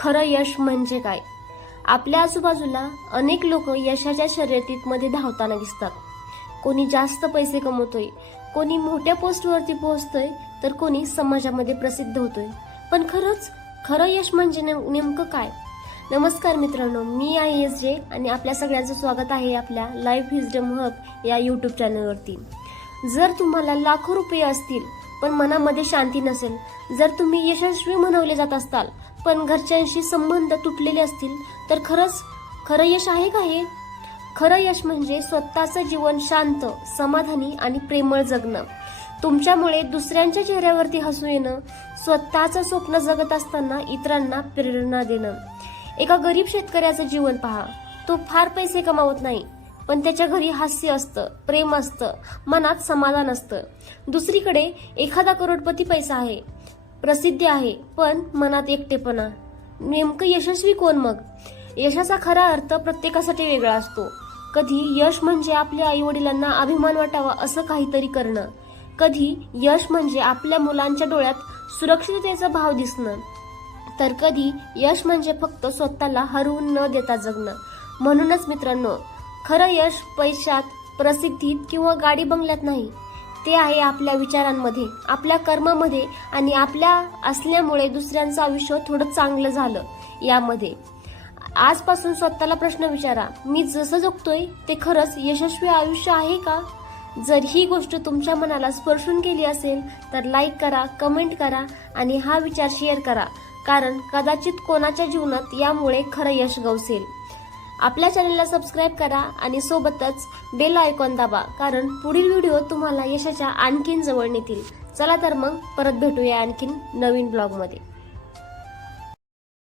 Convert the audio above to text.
खरं यश म्हणजे काय? आपल्या आजूबाजूला अनेक लोक यशाच्या शर्यतीमध्ये धावताना दिसतात. कोणी जास्त पैसे कमवतोय, कोणी मोठ्या पोस्टवरती पोहोचतोय, तर कोणी समाजामध्ये प्रसिद्ध होतोय. पण खरं यश म्हणजे नेमकं काय? नमस्कार मित्रांनो, मी आहे SJ आणि आपल्या सगळ्यांचं स्वागत आहे आपल्या लाईफ विजडम हब या यूट्यूब चॅनलवरती. जर तुम्हाला लाखो रुपये असतील पण मनामध्ये शांती नसेल, जर तुम्ही यशस्वी म्हणवले जात असताल पण घरच्यांशी संबंध तुटलेले असतील, तर खरं यश आहे का हे? खरं यश म्हणजे स्वतःचं जीवन शांत, समाधानी आणि प्रेमळ जगणं. तुमच्यामुळे दुसऱ्यांच्या चेहऱ्यावरती हसू येणं, स्वतःचं स्वप्न जगत असताना इतरांना प्रेरणा देणं. एका गरीब शेतकऱ्याचं जीवन पहा. तो फार पैसे कमावत नाही, पण त्याच्या घरी हास्य असतं, प्रेम असतं, मनात समाधान असतं. दुसरीकडे एखादा करोडपती पैसा आहे, प्रसिद्धी आहे, पण मनात एकटेपणा. नेमकं यशस्वी कोण मग? यशाचा खरा अर्थ प्रत्येकासाठी वेगळा असतो. कधी यश म्हणजे आपल्या आई वडिलांना अभिमान वाटावा असं काहीतरी करणं, कधी यश म्हणजे आपल्या मुलांच्या डोळ्यात सुरक्षिततेचा भाव दिसणं, तर कधी यश म्हणजे फक्त स्वतःला हरवून न देता जगणं. म्हणूनच मित्रांनो, खरं यश पैशात, प्रसिद्धीत किंवा गाडी बंगल्यात नाही. ते आहे आपल्या विचारांमध्ये, आपल्या कर्मामध्ये आणि आपल्या असल्यामुळे दुसऱ्यांचं आयुष्य थोडं चांगलं झालं यामध्ये. आजपासून स्वतःला प्रश्न विचारा, मी जसं जगतोय ते खरंच यशस्वी आयुष्य आहे का? जर ही गोष्ट तुमच्या मनाला स्पर्शून केली असेल तर लाईक करा, कमेंट करा आणि हा विचार शेअर करा, कारण कदाचित कोणाच्या जीवनात यामुळे खरं यश गवसेल. आपल्या चॅनलला सबस्क्राईब करा आणि सोबतच बेल आयकॉन दाबा, कारण पुढील व्हिडिओ तुम्हाला यशाच्या आणखीन जवळ नेतील. चला तर मग परत भेटूया आणखीन नवीन ब्लॉगमध्ये.